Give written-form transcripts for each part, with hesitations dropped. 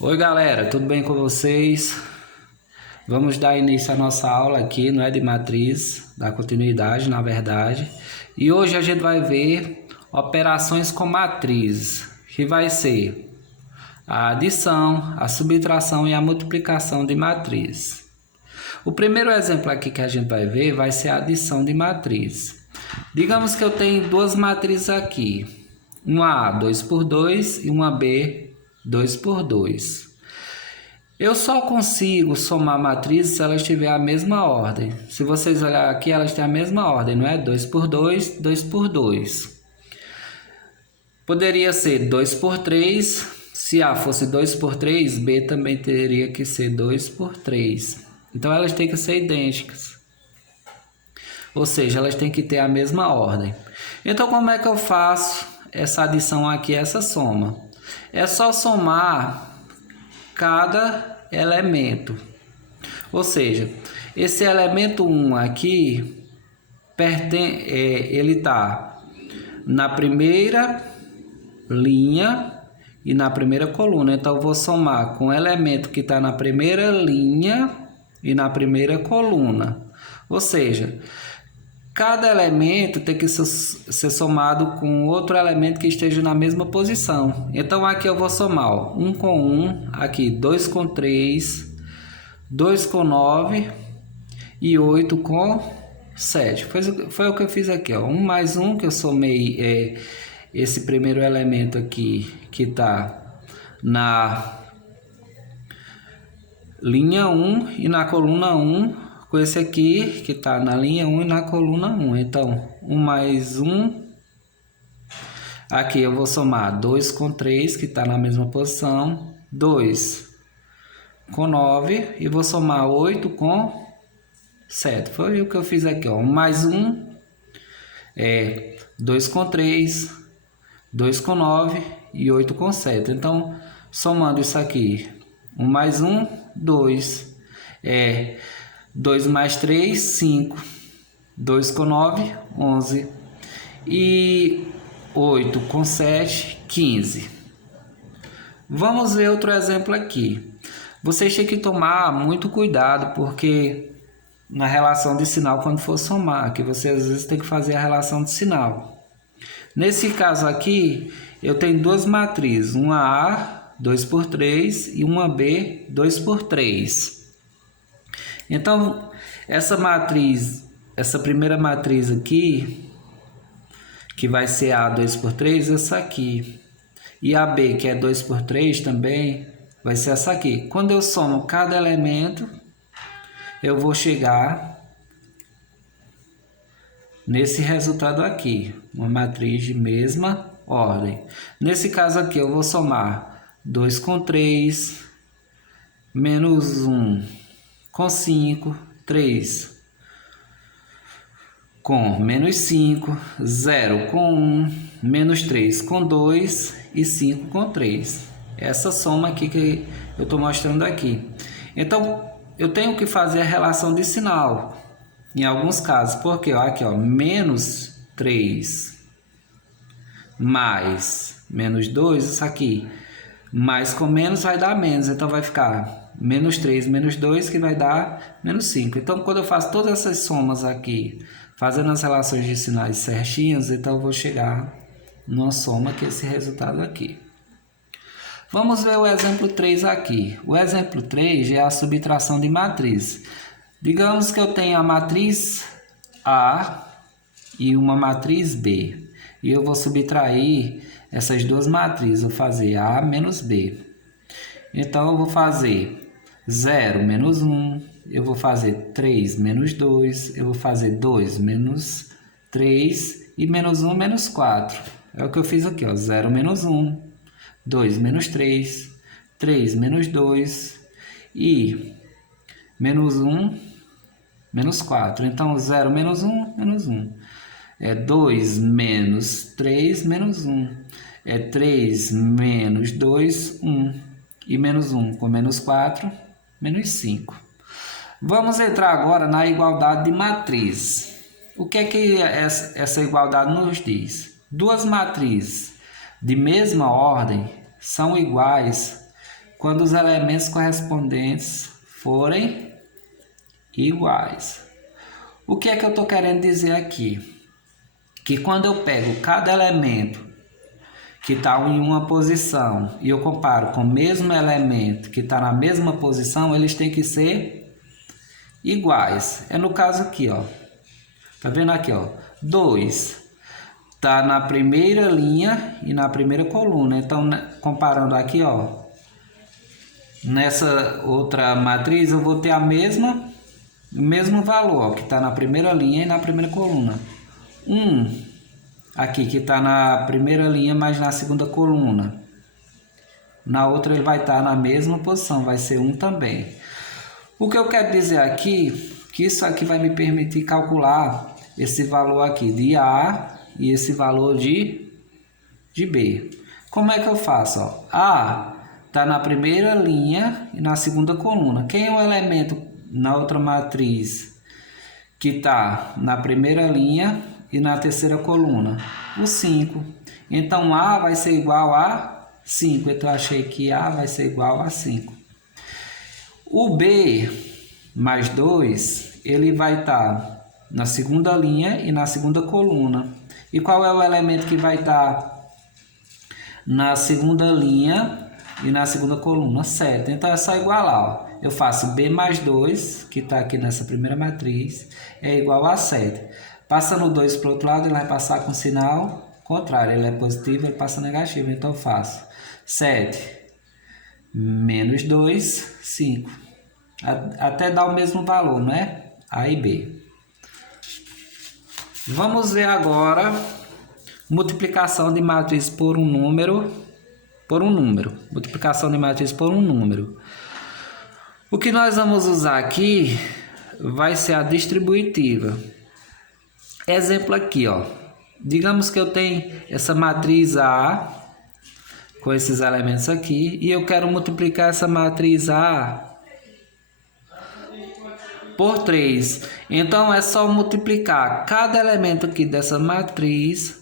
Oi galera, tudo bem com vocês? Vamos dar início à nossa aula aqui, não é de matriz, da continuidade na verdade. E hoje a gente vai ver operações com matrizes, que vai ser a adição, a subtração e a multiplicação de matrizes. O primeiro exemplo aqui que a gente vai ver vai ser a adição de matrizes. Digamos que eu tenho duas matrizes aqui, uma A 2 por 2 e uma B 2 por 2. Eu só consigo somar matrizes se elas tiverem a mesma ordem. Se vocês olharem aqui, elas têm a mesma ordem, não é? 2 por 2, 2 por 2. Poderia ser 2 por 3. Se A fosse 2 por 3, B também teria que ser 2 por 3. Então elas têm que ser idênticas. Ou seja, elas têm que ter a mesma ordem. Então como é que eu faço essa adição aqui, essa soma? É só somar cada elemento. Ou seja, esse elemento 1 aqui ele está na primeira linha e na primeira coluna. Então eu vou somar com o elemento que está na primeira linha e na primeira coluna. Ou seja, cada elemento tem que ser somado com outro elemento que esteja na mesma posição. Então aqui eu vou somar, ó, 1 com 1, aqui 2 com 3, 2 com 9 e 8 com 7. Foi o que eu fiz aqui, ó. 1 mais 1, que eu somei esse primeiro elemento aqui que está na linha 1 e na coluna 1. Com esse aqui, que está na linha 1 e na coluna 1. Então, 1 mais 1. Aqui eu vou somar 2 com 3, que está na mesma posição. 2 com 9. E vou somar 8 com 7. Foi o que eu fiz aqui, ó. 1 mais 1 é 2 com 3, 2 com 9 e 8 com 7. Então, somando isso aqui, 1 mais 1, 2. 2 mais 3, 5. 2 com 9, 11. E 8 com 7, 15. Vamos ver outro exemplo aqui. Vocês têm que tomar muito cuidado, porque na relação de sinal, quando for somar, que você às vezes tem que fazer a relação de sinal. Nesse caso aqui, eu tenho duas matrizes, uma A 2 por 3 e uma B 2 por 3. Então, essa primeira matriz aqui, que vai ser A 2 por 3, essa aqui. E a B, que é 2 por 3 também, vai ser essa aqui. Quando eu somo cada elemento, eu vou chegar nesse resultado aqui, uma matriz de mesma ordem. Nesse caso aqui, eu vou somar 2 com 3, menos 1 com 5, 3 com menos 5, 0 com 1, menos 3 com 2 e 5 com 3. Essa soma aqui que eu estou mostrando aqui. Então, eu tenho que fazer a relação de sinal em alguns casos, porque ó, aqui, ó, menos 3 mais menos 2, isso aqui, mais com menos vai dar menos, então vai ficar menos 3 menos 2, que vai dar menos 5. Então, quando eu faço todas essas somas aqui, fazendo as relações de sinais certinhas, então eu vou chegar numa soma que é esse resultado aqui. Vamos ver o exemplo 3 aqui. O exemplo 3 é a subtração de matriz. Digamos que eu tenho a matriz A e uma matriz B. E eu vou subtrair essas duas matrizes. Vou fazer A menos B. Então, eu vou fazer 0 menos 1. Eu vou fazer 3 menos 2. Eu vou fazer 2 menos 3. E menos 1 menos 4. É o que eu fiz aqui, ó. 0 menos 1. 2 menos 3. 3 menos 2. E menos 1 menos 4. Então, 0 menos 1, menos 1. É 2 menos 3, menos 1. É 3 menos 2, 1. E menos 1 com menos 4, menos 5. Vamos entrar agora na igualdade de matriz. O que é que essa igualdade nos diz? Duas matrizes de mesma ordem são iguais quando os elementos correspondentes forem iguais. O que é que eu estou querendo dizer aqui? Que quando eu pego cada elemento que está em uma posição e eu comparo com o mesmo elemento que está na mesma posição, eles têm que ser iguais. É no caso aqui, ó. Tá vendo aqui, ó? 2 tá na primeira linha e na primeira coluna. Então, comparando aqui, ó, nessa outra matriz eu vou ter o mesmo valor, ó, que está na primeira linha e na primeira coluna. 1 aqui que está na primeira linha, mas na segunda coluna. Na outra ele vai estar na mesma posição, vai ser 1 também. O que eu quero dizer aqui, que isso aqui vai me permitir calcular esse valor aqui de A e esse valor de B. Como é que eu faço? Ó? A está na primeira linha e na segunda coluna. Quem é o elemento na outra matriz que está na primeira linha e na terceira coluna? O 5. Então, A vai ser igual a 5. Então, eu achei que A vai ser igual a 5. O B mais 2, ele vai estar na segunda linha e na segunda coluna. E qual é o elemento que vai estar na segunda linha e na segunda coluna? 7. Então, é só igualar. Ó. Eu faço B mais 2, que está aqui nessa primeira matriz, é igual a 7. Passando o 2 para o outro lado, ele vai passar com sinal contrário. Ele é positivo, ele passa negativo. Então, eu faço 7 menos 2, 5. Até dar o mesmo valor, não é? A e B. Vamos ver agora multiplicação de matriz por um número. Multiplicação de matriz por um número. O que nós vamos usar aqui vai ser a distributiva. Exemplo aqui, ó. Digamos que eu tenho essa matriz A com esses elementos aqui e eu quero multiplicar essa matriz A por 3. Então, é só multiplicar cada elemento aqui dessa matriz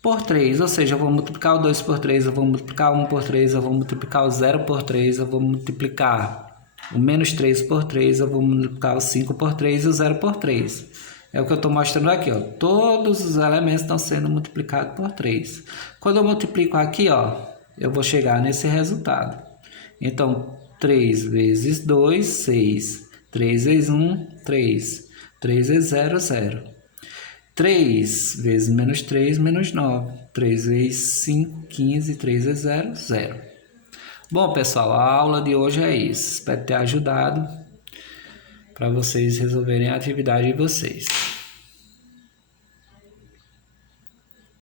por 3. Ou seja, eu vou multiplicar o 2 por 3, eu vou multiplicar o 1 por 3, eu vou multiplicar o 0 por 3, eu vou multiplicar o menos 3 por 3, eu vou multiplicar o 5 por 3 e o 0 por 3. É o que eu estou mostrando aqui, ó. Todos os elementos estão sendo multiplicados por 3. Quando eu multiplico aqui, ó, eu vou chegar nesse resultado. Então, 3 vezes 2, 6. 3 vezes 1, 3. 3 vezes 0, 0. 3 vezes menos 3, menos 9. 3 vezes 5, 15. 3 vezes 0, 0. Bom, pessoal, a aula de hoje é isso. Espero ter ajudado para vocês resolverem a atividade de vocês.